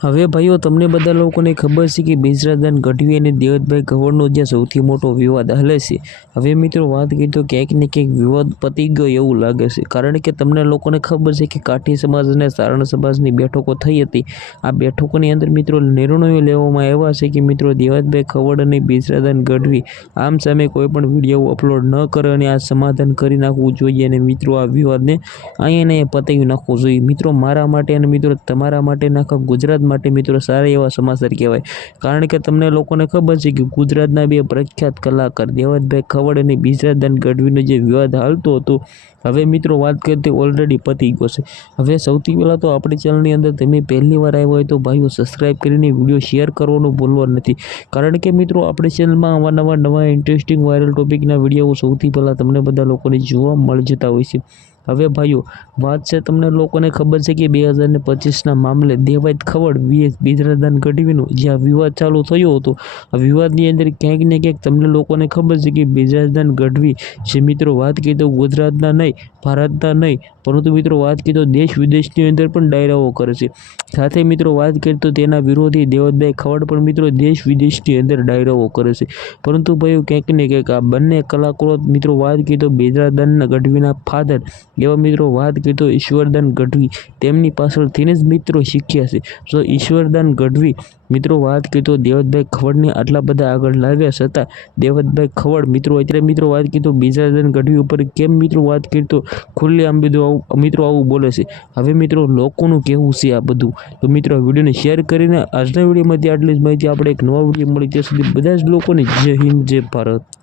હવે ભાઈઓ તમને બધા લોકોને ખબર છે કે બેજરાદાન ગઢવી અને દેવતભાઈ ગવળનો જે સૌથી મોટો વિવાદ હાલે છે। હવે મિત્રો વાત કરીએ તો ક્યાંક ને ક્યાંક વિવાદ પતી ગયો એવું લાગે છે, કારણ કે તમને લોકોને ખબર છે કે કાઠી સમાજ અને સારણ સમાજની બેઠકો થઈ હતી। આ બેઠકોની અંદર મિત્રો નિર્ણયો લેવામાં આવ્યા છે કે મિત્રો દેવતભાઈ ખવડ અને બેજરાદાન ગઢવી આમ સામે કોઈ પણ વિડીયો અપલોડ ન કરે અને આ સમાધાન કરી નાખવું જોઈએ અને મિત્રો આ વિવાદને અહીંયા પતાવી નાખવું જોઈએ। મિત્રો મારા માટે અને મિત્રો તમારા માટે આખા ગુજરાત માટે મિત્રો સારા એવા સમાચાર કહેવાય, કારણ કે તમને લોકોને ખબર છે કે ગુજરાતના બે પ્રખ્યાત કલાકાર દેવતભાઈ ખવડ અને બેજરાદાન ગઢવીનો જે વિવાદ હાલતો હતો, હવે મિત્રો વાત કરીએ ઓલરેડી પતી ગયો છે। હવે સૌથી પહેલાં તો આપણી ચેનલની અંદર તમે પહેલી વાર આવ્યા હોય તો ભાઈઓ સબસ્ક્રાઈબ કરીને વિડીયો શેર કરવાનું ભૂલવા નથી, કારણ કે મિત્રો આપણી ચેનલમાં અવારનવાર નવા ઇન્ટરેસ્ટિંગ વાયરલ ટોપિકના વિડીયો સૌથી પહેલાં તમને બધા લોકોને જોવા મળી જતા હોય છે। હવે ભાઈઓ વાત છે, તમને લોકોને ખબર છે કે 2025ના મામલે દેવતભાઈ ખવડ vs બેજરાદાન ગઢવીનો જે આ વિવાદ ચાલુ થયો હતો, આ વિવાદની અંદર ક્યાંક ને ક્યાંક તમને લોકોને ખબર છે કે બેજરાદાન ગઢવી જે મિત્રો વાત કરીએ તો ગુજરાતના નહીં, ભારતના નહીં, પરંતુ મિત્રો વાત કરીએ તો દેશ વિદેશની અંદર પણ ડાયરાઓ કરે છે। સાથે મિત્રો વાત કરીએ તો તેના વિરોધી દેવતભાઈ ખવડ પણ મિત્રો દેશ વિદેશની અંદર ડાયરાઓ કરે છે, પરંતુ ભાઈઓ ક્યાંક ને ક્યાંક આ બંને કલાકારો મિત્રો વાત કરીએ તો બેજરાદાન ગઢવીના ફાધર એવા મિત્રો વાત કરીએ તો ઈશ્વરદાન ગઢવી તેમની પાછળથી જ મિત્રો શીખ્યા છે। તો ઈશ્વરદાન ગઢવી મિત્રો વાત કરીએ તો દેવતભાઈ ખવડને આટલા બધા આગળ લાવ્યા છતાં દેવતભાઈ ખવડ મિત્રો અત્યારે મિત્રો વાત કરીએ તો બેજરાદાન ગઢવી ઉપર કેમ મિત્રો વાત કરીએ તો ખુલ્લે આમ બધું મિત્રો આવું બોલે છે। હવે મિત્રો લોકોનું કહેવું છે આ બધું, તો મિત્રો આ વિડીયોને શેર કરીને આજના વિડીયોમાંથી આટલી જ માહિતી, આપણે એક નવા વિડીયો મળી ત્યાં સુધી બધા જ લોકોને જય હિન્દ જય ભારત।